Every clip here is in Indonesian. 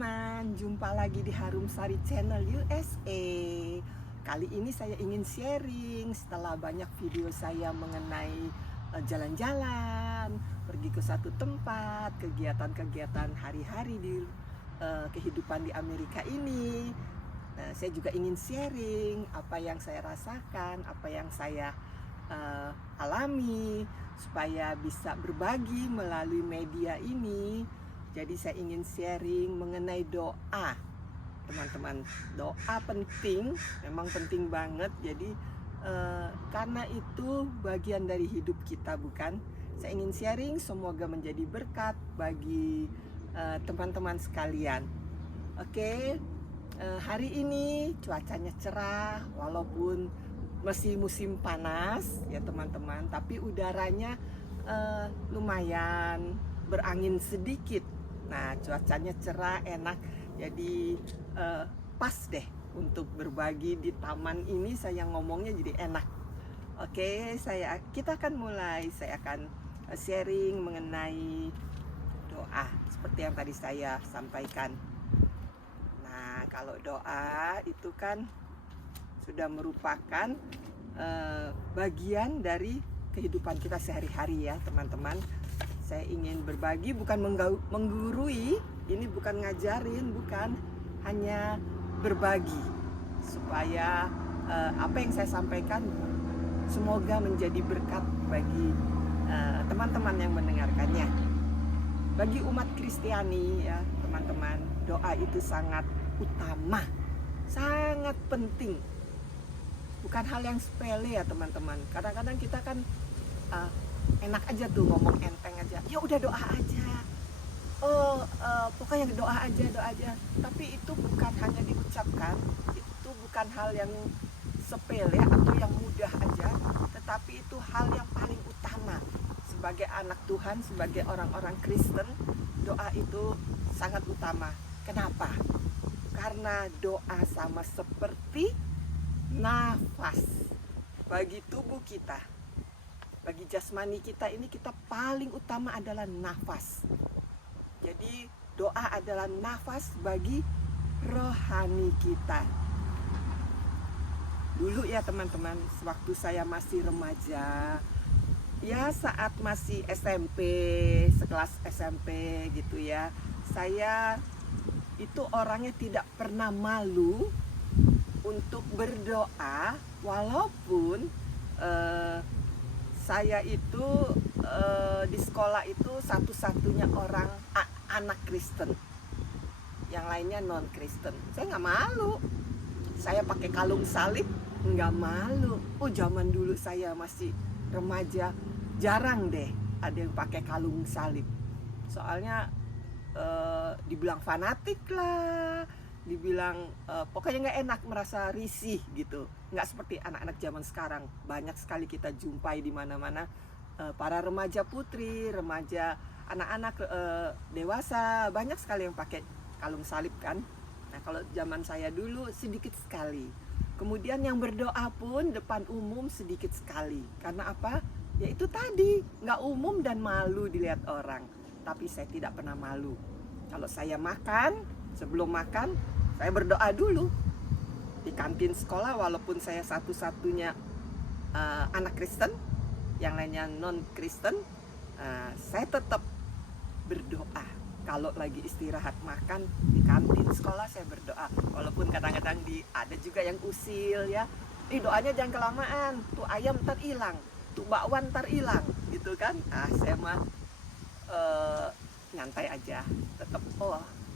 teman-teman, jumpa lagi di Harum Sari Channel USA. Kali ini saya ingin sharing setelah banyak video saya mengenai jalan-jalan, pergi ke satu tempat, kegiatan-kegiatan hari-hari di kehidupan di Amerika ini. Nah, saya juga ingin sharing apa yang saya rasakan, apa yang saya alami, supaya bisa berbagi melalui media ini. Jadi saya ingin sharing mengenai doa, teman-teman. Doa penting, memang penting banget. Jadi karena itu bagian dari hidup kita, bukan? Saya ingin sharing, semoga menjadi berkat bagi teman-teman sekalian. Oke, hari ini cuacanya cerah, walaupun masih musim panas ya teman-teman, tapi udaranya lumayan berangin sedikit. Nah, cuacanya cerah, enak, jadi pas deh untuk berbagi di taman ini. Saya ngomongnya jadi enak. Oke, kita akan mulai. Saya akan sharing mengenai doa seperti yang tadi saya sampaikan. Nah, kalau doa itu kan sudah merupakan bagian dari kehidupan kita sehari-hari ya teman-teman. Saya ingin berbagi, bukan menggurui, ini bukan ngajarin, bukan, hanya berbagi supaya apa yang saya sampaikan semoga menjadi berkat bagi teman-teman yang mendengarkannya. Bagi umat Kristiani ya teman-teman, doa itu sangat utama, sangat penting. Bukan hal yang sepele ya teman-teman. Kadang-kadang kita kan enak aja tuh ngomong enteng aja. Ya udah doa aja. Pokoknya doa aja. Tapi itu bukan hanya diucapkan, itu bukan hal yang sepele atau yang mudah aja, tetapi itu hal yang paling utama. Sebagai anak Tuhan, sebagai orang-orang Kristen, doa itu sangat utama. Kenapa? Karena doa sama seperti nafas bagi tubuh kita, bagi jasmani kita ini, kita paling utama adalah nafas. Jadi doa adalah nafas bagi rohani kita. Dulu ya teman-teman, waktu saya masih remaja, ya saat masih SMP, sekelas SMP gitu ya, saya itu orangnya tidak pernah malu untuk berdoa, walaupun saya itu di sekolah itu satu-satunya orang anak Kristen, yang lainnya non Kristen. Saya nggak malu, saya pakai kalung salib nggak malu. Zaman dulu saya masih remaja, jarang deh ada yang pakai kalung salib, soalnya dibilang fanatik lah, dibilang pokoknya nggak enak, merasa risih gitu. Nggak seperti anak-anak zaman sekarang, banyak sekali kita jumpai di mana-mana para remaja putri, remaja, anak-anak dewasa, banyak sekali yang pakai kalung salib kan. Nah, kalau zaman saya dulu sedikit sekali. Kemudian yang berdoa pun depan umum sedikit sekali. Karena apa? Ya itu tadi, nggak umum dan malu dilihat orang. Tapi saya tidak pernah malu. Kalau saya makan, sebelum makan, saya berdoa dulu. Di kantin sekolah, walaupun saya satu-satunya anak Kristen, yang lainnya non-Kristen, saya tetap berdoa. Kalau lagi istirahat makan di kantin sekolah, saya berdoa. Walaupun kadang-kadang ada juga yang usil ya. Doanya jangan kelamaan, tuh ayam ntar hilang, tuh bakwan ntar hilang, gitu kan. Saya mah nyantai aja, tetap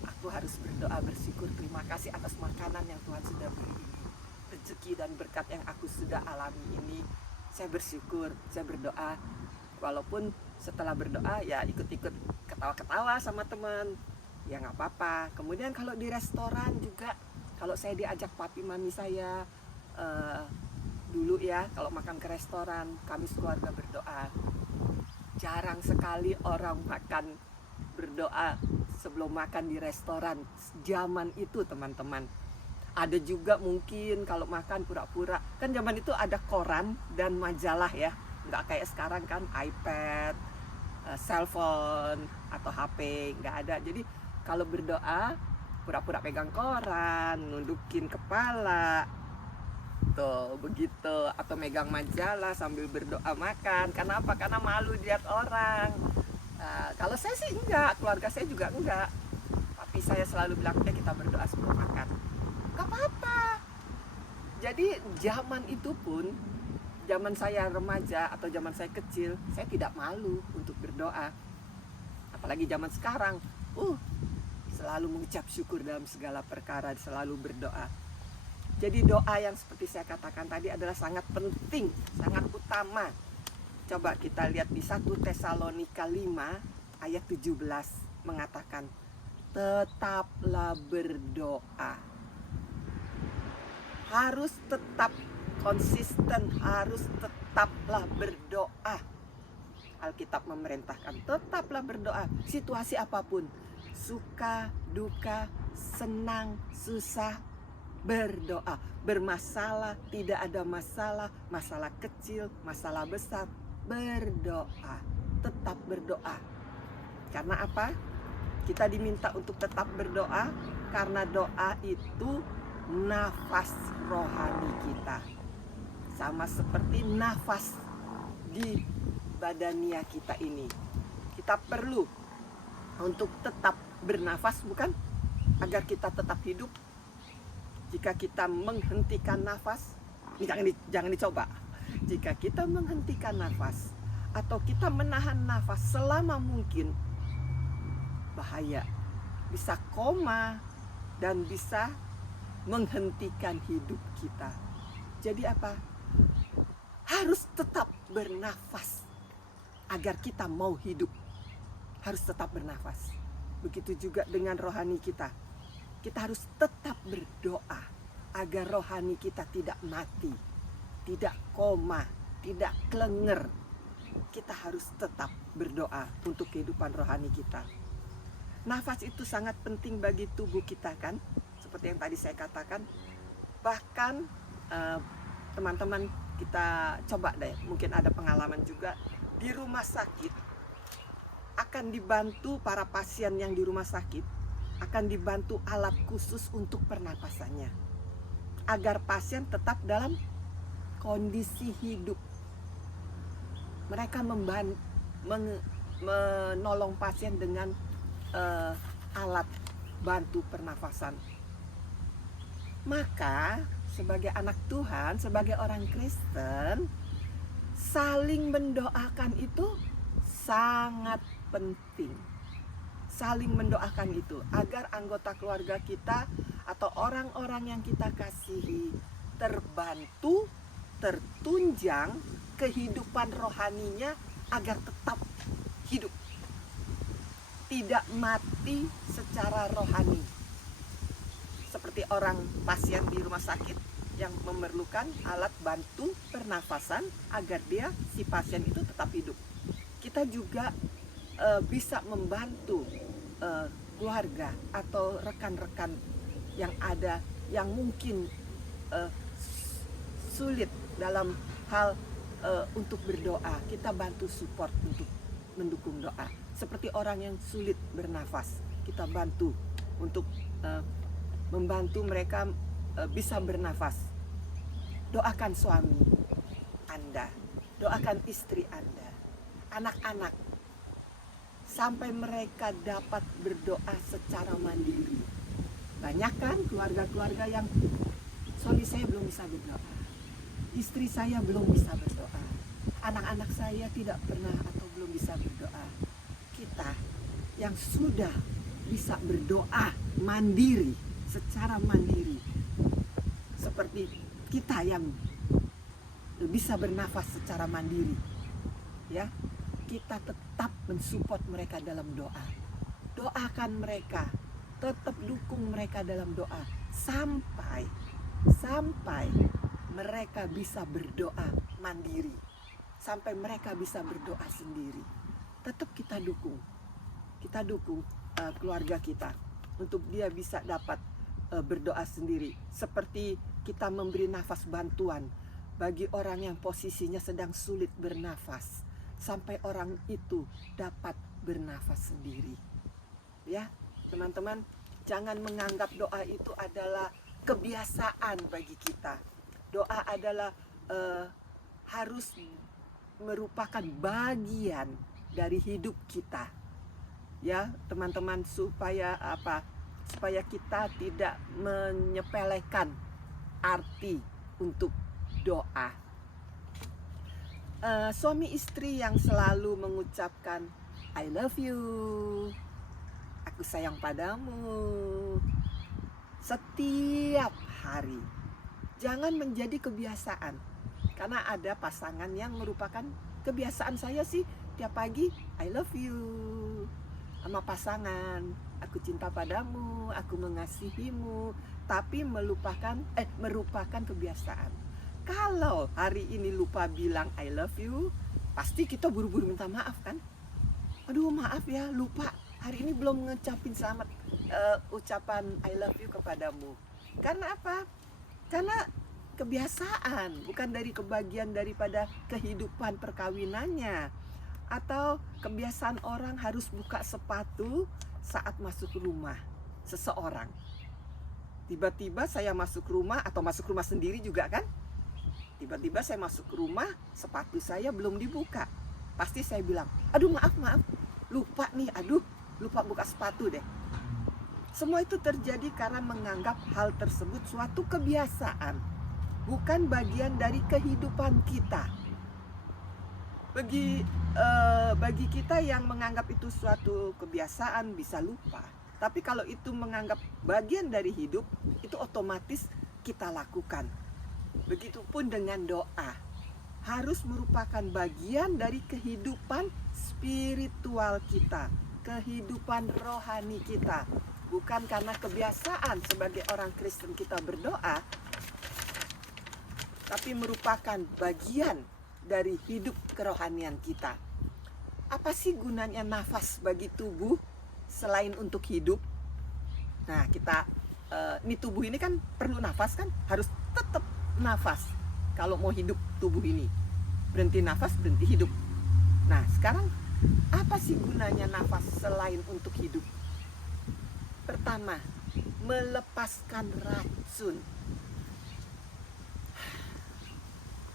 aku harus berdoa, bersyukur, terima kasih atas makanan yang Tuhan sudah beri ini, rezeki dan berkat yang aku sudah alami ini. Saya bersyukur, saya berdoa, walaupun setelah berdoa ya ikut-ikut ketawa-ketawa sama teman, ya nggak apa-apa. Kemudian kalau di restoran juga, kalau saya diajak papi mami saya dulu ya, kalau makan ke restoran, kami sekeluarga berdoa. Jarang sekali orang makan berdoa sebelum makan di restoran zaman itu teman-teman. Ada juga mungkin kalau makan pura-pura, kan zaman itu ada koran dan majalah ya, nggak kayak sekarang kan iPad, cellphone atau HP, nggak ada. Jadi kalau berdoa pura-pura pegang koran, nundukin kepala, tuh begitu, atau megang majalah sambil berdoa makan. Kenapa? Karena malu dilihat orang. Nah, kalau saya sih enggak, keluarga saya juga enggak. Tapi saya selalu bilang, kita berdoa sebelum makan. Gak apa-apa. Jadi zaman itu pun, zaman saya remaja atau zaman saya kecil, saya tidak malu untuk berdoa. Apalagi zaman sekarang, selalu mengucap syukur dalam segala perkara, selalu berdoa. Jadi doa yang seperti saya katakan tadi adalah sangat penting, sangat utama. Coba kita lihat di 1 Tesalonika 5 ayat 17 mengatakan, tetaplah berdoa. Harus tetap konsisten, harus tetaplah berdoa. Alkitab memerintahkan, tetaplah berdoa. Situasi apapun, suka, duka, senang, susah, berdoa. Bermasalah, tidak ada masalah, masalah kecil, masalah besar, berdoa. Tetap berdoa. Karena apa? Kita diminta untuk tetap berdoa karena doa itu nafas rohani kita. Sama seperti nafas di badania kita ini. Kita perlu untuk tetap bernafas, bukan? Agar kita tetap hidup. Jika kita menghentikan nafas, ini jangan dicoba. Jika kita menghentikan nafas atau kita menahan nafas selama mungkin, bahaya. Bisa koma dan bisa menghentikan hidup kita. Jadi apa? Harus tetap bernafas agar kita mau hidup. Harus tetap bernafas. Begitu juga dengan rohani kita. Kita harus tetap berdoa agar rohani kita tidak mati, tidak koma, tidak klenger. Kita harus tetap berdoa untuk kehidupan rohani kita. Nafas itu sangat penting bagi tubuh kita, kan? Seperti yang tadi saya katakan. Bahkan teman-teman kita coba deh, mungkin ada pengalaman juga di rumah sakit, akan dibantu para pasien yang di rumah sakit, akan dibantu alat khusus untuk pernapasannya, agar pasien tetap dalam kondisi hidup. Mereka menolong pasien dengan alat bantu pernafasan. Maka sebagai anak Tuhan, sebagai orang Kristen, saling mendoakan itu sangat penting. Saling mendoakan itu agar anggota keluarga kita atau orang-orang yang kita kasihi terbantu, tertunjang kehidupan rohaninya agar tetap hidup, tidak mati secara rohani. Seperti orang pasien di rumah sakit yang memerlukan alat bantu pernafasan agar si pasien itu tetap hidup. Kita juga bisa membantu keluarga atau rekan-rekan yang ada yang mungkin sulit dalam hal untuk berdoa. Kita bantu support untuk mendukung doa. Seperti orang yang sulit bernafas, kita bantu untuk membantu mereka bisa bernafas. Doakan suami Anda, doakan istri Anda, anak-anak, sampai mereka dapat berdoa secara mandiri. Banyak kan keluarga-keluarga yang suami saya belum bisa berdoa, istri saya belum bisa berdoa, anak-anak saya tidak pernah atau belum bisa berdoa. Kita yang sudah bisa berdoa mandiri, secara mandiri, seperti kita yang bisa bernafas secara mandiri, ya, kita tetap mensupport mereka dalam doa. Doakan mereka, tetap dukung mereka dalam doa sampai mereka bisa berdoa mandiri, sampai mereka bisa berdoa sendiri. Tetap kita dukung keluarga kita untuk dia bisa dapat berdoa sendiri. Seperti kita memberi nafas bantuan bagi orang yang posisinya sedang sulit bernafas, sampai orang itu dapat bernafas sendiri. Ya, teman-teman, Jangan menganggap doa itu adalah kebiasaan bagi kita. Doa adalah harus merupakan bagian dari hidup kita. Ya, teman-teman, supaya kita tidak menyepelekan arti untuk doa. Suami istri yang selalu mengucapkan I love you, aku sayang padamu setiap hari, jangan menjadi kebiasaan. Karena ada pasangan yang merupakan kebiasaan saya sih tiap pagi I love you sama pasangan, aku cinta padamu, aku mengasihimu, tapi merupakan kebiasaan. Kalau hari ini lupa bilang I love you, pasti kita buru-buru minta maaf kan. Aduh maaf ya, lupa, hari ini belum ngecapin selamat ucapan I love you kepadamu. Karena apa? Karena kebiasaan, bukan dari kebagian daripada kehidupan perkawinannya. Atau kebiasaan orang harus buka sepatu saat masuk rumah seseorang. Tiba-tiba saya masuk rumah, atau masuk rumah sendiri juga kan. Tiba-tiba saya masuk rumah, sepatu saya belum dibuka. Pasti saya bilang, aduh maaf, lupa nih, lupa buka sepatu deh. Semua itu terjadi karena menganggap hal tersebut suatu kebiasaan, bukan bagian dari kehidupan kita. Bagi kita yang menganggap itu suatu kebiasaan bisa lupa. Tapi kalau itu menganggap bagian dari hidup, itu otomatis kita lakukan. Begitupun dengan doa, harus merupakan bagian dari kehidupan spiritual kita, kehidupan rohani kita. Bukan karena kebiasaan sebagai orang Kristen kita berdoa, tapi merupakan bagian dari hidup kerohanian kita. Apa sih gunanya nafas bagi tubuh selain untuk hidup? Nah, ini tubuh ini kan perlu nafas kan, harus tetap nafas kalau mau hidup tubuh ini. Berhenti nafas, berhenti hidup. Nah, sekarang apa sih gunanya nafas selain untuk hidup? Pertama, melepaskan racun.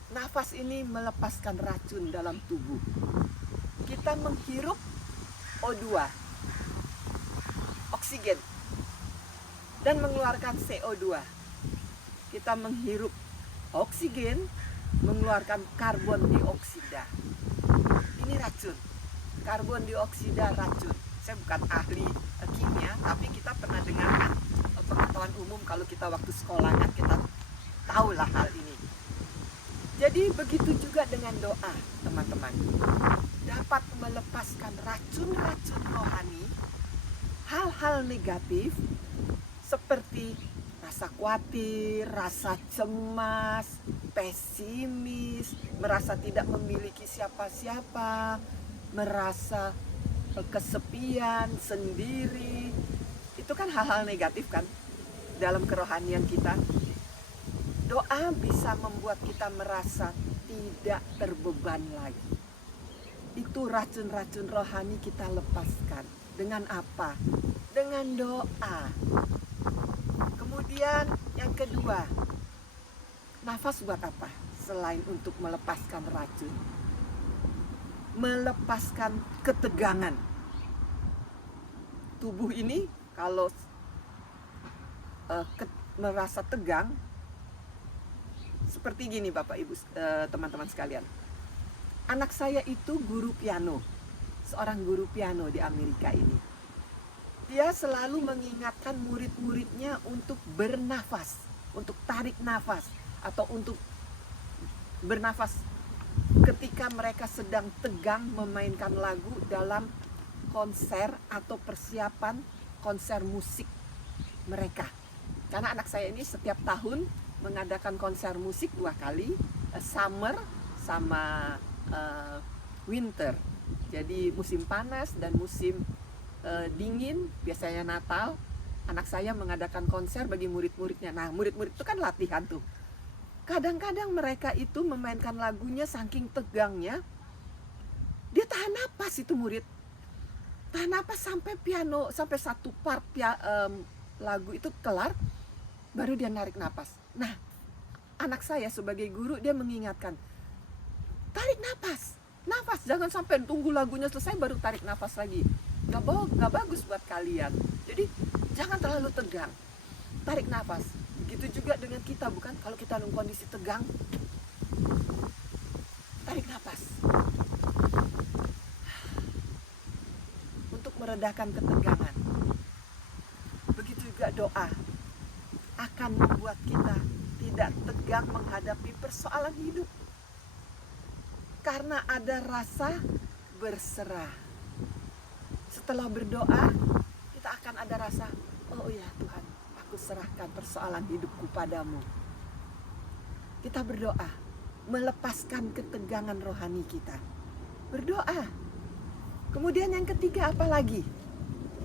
Nafas ini melepaskan racun dalam tubuh. Kita menghirup O2, oksigen, dan mengeluarkan CO2. Kita menghirup oksigen, mengeluarkan karbon dioksida. Ini racun. Karbon dioksida racun. Saya bukan ahli kimia, tapi kita pernah dengarkan pengetahuan umum kalau kita waktu sekolah kan kita tahulah hal ini. Jadi begitu juga dengan doa, teman-teman. Dapat melepaskan racun-racun rohani, hal-hal negatif seperti rasa khawatir, rasa cemas, pesimis, merasa tidak memiliki siapa-siapa, merasa kesepian, sendiri. Itu kan hal-hal negatif kan dalam kerohanian kita. Doa bisa membuat kita merasa tidak terbeban lagi. Itu racun-racun rohani kita lepaskan. Dengan apa? Dengan doa. Kemudian yang kedua, nafas buat apa? Selain untuk melepaskan racun, melepaskan ketegangan. Tubuh ini kalau merasa tegang, seperti gini Bapak Ibu, teman-teman sekalian. Anak saya itu guru piano, seorang guru piano di Amerika ini. Dia selalu mengingatkan murid-muridnya untuk bernafas, untuk tarik nafas, atau untuk bernafas ketika mereka sedang tegang memainkan lagu dalam konser atau persiapan konser musik mereka. Karena anak saya ini setiap tahun mengadakan konser musik 2 kali, summer sama winter. Jadi musim panas dan musim dingin, biasanya Natal. Anak saya mengadakan konser bagi murid-muridnya. Nah, murid-murid itu kan latihan tuh. Kadang-kadang mereka itu memainkan lagunya saking tegangnya, dia tahan napas itu murid. Tahan napas sampai piano, sampai satu part lagu itu kelar, baru dia narik napas. Nah, anak saya sebagai guru, dia mengingatkan, tarik napas, jangan sampai tunggu lagunya selesai baru tarik napas lagi. Gak bagus buat kalian. Jadi jangan terlalu tegang, tarik napas. Begitu juga dengan kita, bukan? Kalau kita dalam kondisi tegang, tarik napas untuk meredakan ketegangan. Begitu juga doa akan membuat kita tidak tegang menghadapi persoalan hidup, karena ada rasa berserah. Setelah berdoa, kita akan ada rasa, oh ya Tuhan, aku serahkan persoalan hidupku padamu. Kita berdoa, melepaskan ketegangan rohani kita. Berdoa. Kemudian yang ketiga apa lagi?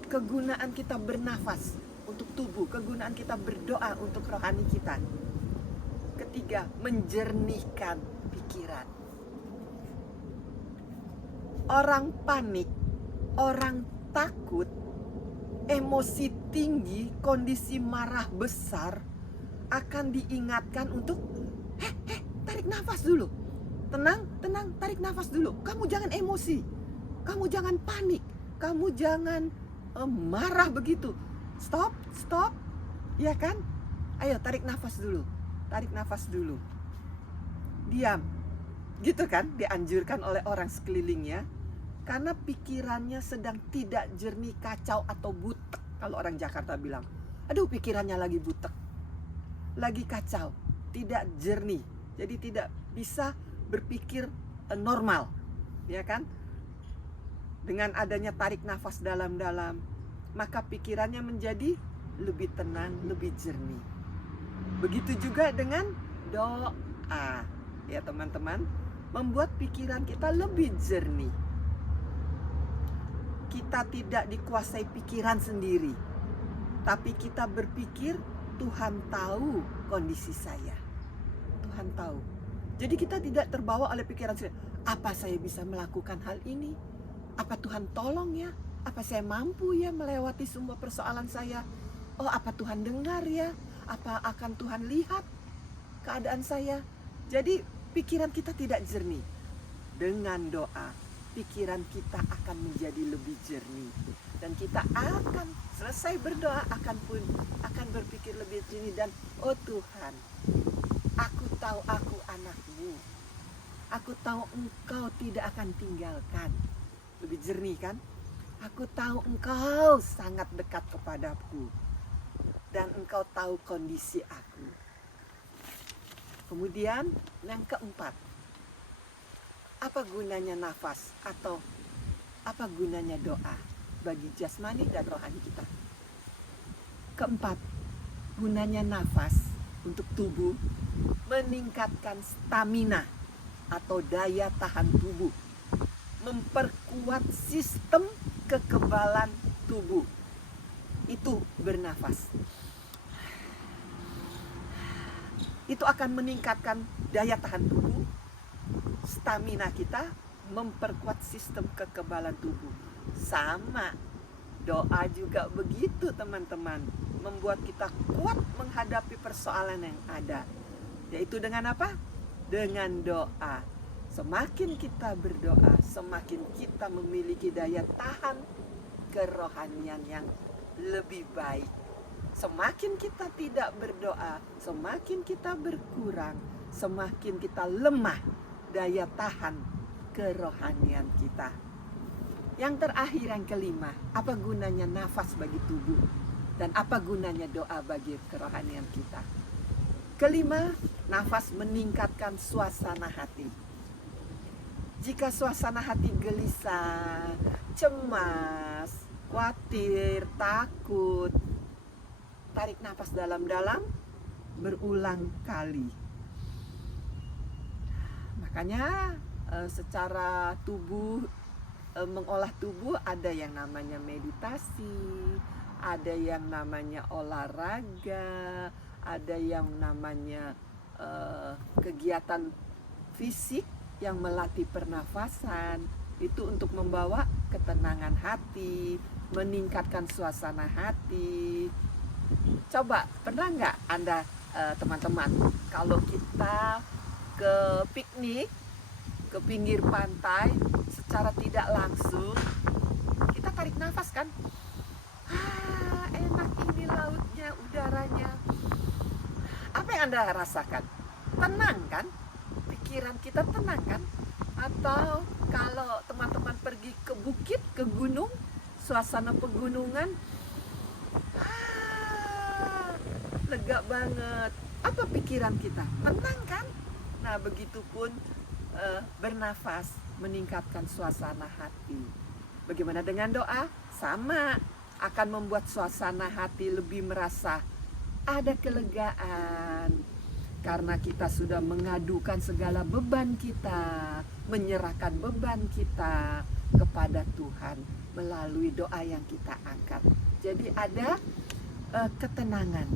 Kegunaan kita bernafas untuk tubuh, kegunaan kita berdoa untuk rohani kita. Ketiga, menjernihkan pikiran. Orang panik, orang takut, emosi tinggi, kondisi marah besar akan diingatkan untuk tarik nafas dulu. Tenang, tarik nafas dulu. Kamu jangan emosi, kamu jangan panik, kamu jangan marah begitu. Stop, ya kan? Ayo tarik nafas dulu, diam, gitu kan? Dianjurkan oleh orang sekelilingnya, karena pikirannya sedang tidak jernih, kacau atau butek. Kalau orang Jakarta bilang, aduh pikirannya lagi butek, lagi kacau, tidak jernih, jadi tidak bisa berpikir normal, ya kan? Dengan adanya tarik nafas dalam-dalam, maka pikirannya menjadi lebih tenang, lebih jernih. Begitu juga dengan doa, ya teman-teman, membuat pikiran kita lebih jernih. Kita tidak dikuasai pikiran sendiri, tapi kita berpikir, Tuhan tahu kondisi saya, Tuhan tahu. Jadi kita tidak terbawa oleh pikiran saya, apa saya bisa melakukan hal ini? Apa Tuhan tolong ya? Apa saya mampu ya melewati semua persoalan saya? Oh, apa Tuhan dengar ya? Apa akan Tuhan lihat keadaan saya? Jadi pikiran kita tidak jernih. Dengan doa, pikiran kita akan menjadi lebih jernih. Dan kita akan selesai berdoa, akan berpikir lebih jernih. Dan oh Tuhan, aku tahu aku anakmu. Aku tahu Engkau tidak akan tinggalkan. Lebih jernih kan? Aku tahu Engkau sangat dekat kepadaku. Dan Engkau tahu kondisi aku. Kemudian yang keempat, apa gunanya nafas atau apa gunanya doa bagi jasmani dan rohani kita? Keempat, gunanya nafas untuk tubuh meningkatkan stamina atau daya tahan tubuh, memperkuat sistem kekebalan tubuh. Itu bernafas. Itu akan meningkatkan daya tahan tubuh, stamina kita, memperkuat sistem kekebalan tubuh. Sama, doa juga begitu teman-teman, membuat kita kuat menghadapi persoalan yang ada. Yaitu dengan apa? Dengan doa. Semakin kita berdoa, semakin kita memiliki daya tahan kerohanian yang lebih baik. Semakin kita tidak berdoa, semakin kita berkurang, semakin kita lemah daya tahan kerohanian kita. Yang terakhir, yang kelima, apa gunanya nafas bagi tubuh dan apa gunanya doa bagi kerohanian kita? Kelima, nafas meningkatkan suasana hati. Jika suasana hati gelisah, cemas, khawatir, takut, tarik nafas dalam-dalam berulang kali. Makanya secara tubuh, mengolah tubuh ada yang namanya meditasi, ada yang namanya olahraga, ada yang namanya kegiatan fisik yang melatih pernafasan. Itu untuk membawa ketenangan hati, meningkatkan suasana hati. Coba pernah nggak Anda teman-teman, kalau kita ke piknik ke pinggir pantai secara tidak langsung kita tarik nafas kan? Enak ini lautnya, udaranya. Apa yang Anda rasakan? Tenang kan? Pikiran kita tenang kan? Atau kalau teman-teman pergi ke bukit, ke gunung, suasana pegunungan, lega banget. Apa pikiran kita? Tenang kan? Nah, begitupun bernafas meningkatkan suasana hati. Bagaimana dengan doa? Sama, akan membuat suasana hati lebih merasa ada kelegaan. Karena kita sudah mengadukan segala beban kita, menyerahkan beban kita kepada Tuhan melalui doa yang kita angkat. Jadi ada ketenangan,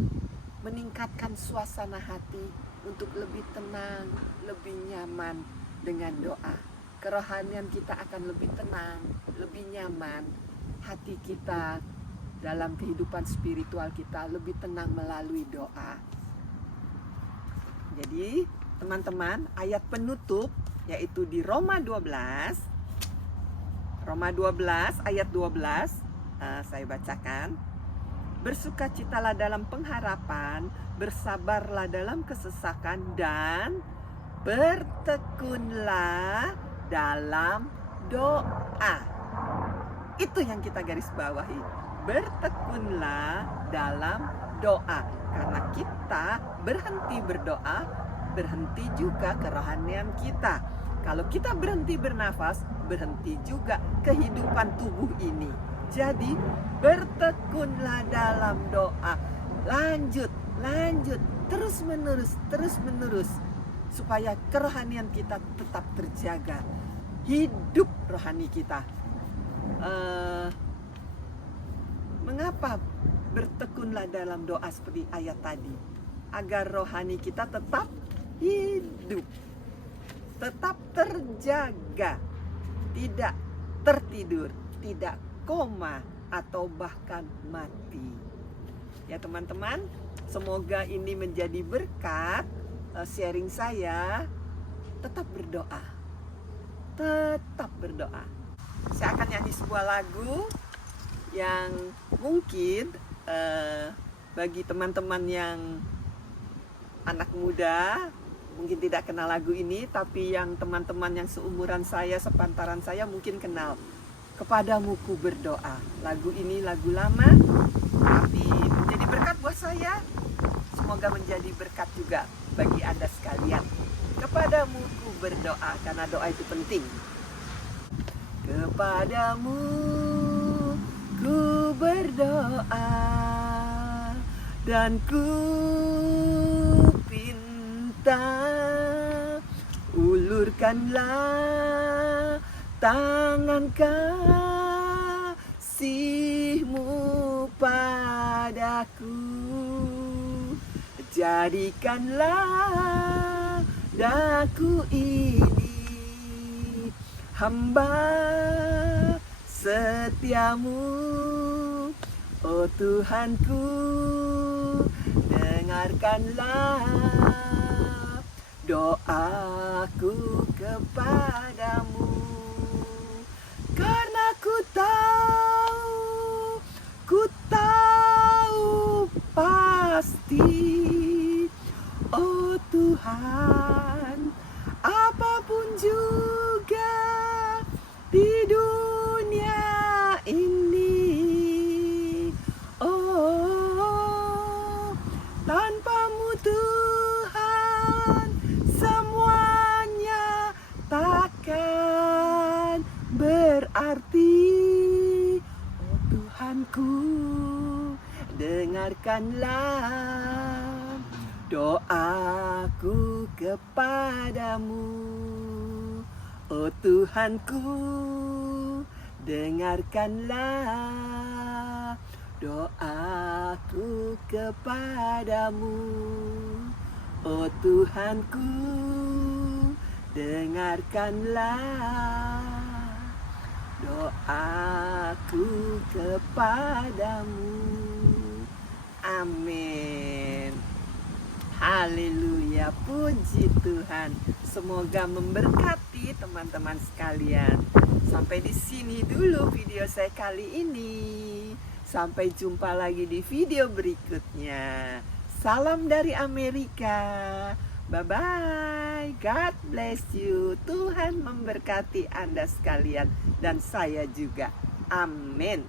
meningkatkan suasana hati untuk lebih tenang, lebih nyaman dengan doa. Kerohanian kita akan lebih tenang, lebih nyaman. Hati kita dalam kehidupan spiritual kita lebih tenang melalui doa. Jadi teman-teman, ayat penutup yaitu di Roma 12 ayat 12, saya bacakan. Bersukacitalah dalam pengharapan, bersabarlah dalam kesesakan, dan bertekunlah dalam doa. Itu yang kita garis bawahi. Bertekunlah dalam doa. Karena kita berhenti berdoa, berhenti juga kerohanian kita. Kalau kita berhenti bernafas, berhenti juga kehidupan tubuh ini. Jadi bertekunlah dalam doa. Lanjut, terus menerus. Supaya kerohanian kita tetap terjaga. Hidup rohani kita. Mengapa bertekunlah dalam doa seperti ayat tadi? Agar rohani kita tetap hidup, tetap terjaga, tidak tertidur, tidak koma atau bahkan mati. Ya teman-teman, semoga ini menjadi berkat sharing saya. Tetap berdoa, tetap berdoa. Saya akan nyanyi sebuah lagu yang mungkin bagi teman-teman yang anak muda mungkin tidak kenal lagu ini, tapi yang teman-teman yang seumuran saya, sepantaran saya mungkin kenal. Kepadamu ku berdoa. Lagu ini lagu lama, tapi menjadi berkat buat saya. Semoga menjadi berkat juga bagi Anda sekalian. Kepadamu ku berdoa, karena doa itu penting. Kepadamu ku berdoa dan ku pinta, ulurkanlah tangan kasih-Mu padaku, jadikanlah daku ini hamba setiamu, oh Tuhanku, dengarkanlah doaku kepadamu, karena ku tahu pasti, oh Tuhan, apapun juga di dunia ini, oh tanpamu Tuhan semuanya takkan berarti, oh Tuhanku, dengarkanlah doaku kepadamu, oh Tuhanku, dengarkanlah doaku kepadamu, oh Tuhanku, dengarkanlah doaku kepadamu. Amin. Haleluya, puji Tuhan. Semoga memberkati teman-teman sekalian. Sampai di sini dulu video saya kali ini. Sampai jumpa lagi di video berikutnya. Salam dari Amerika. Bye-bye. God bless you. Tuhan memberkati Anda sekalian dan saya juga. Amin.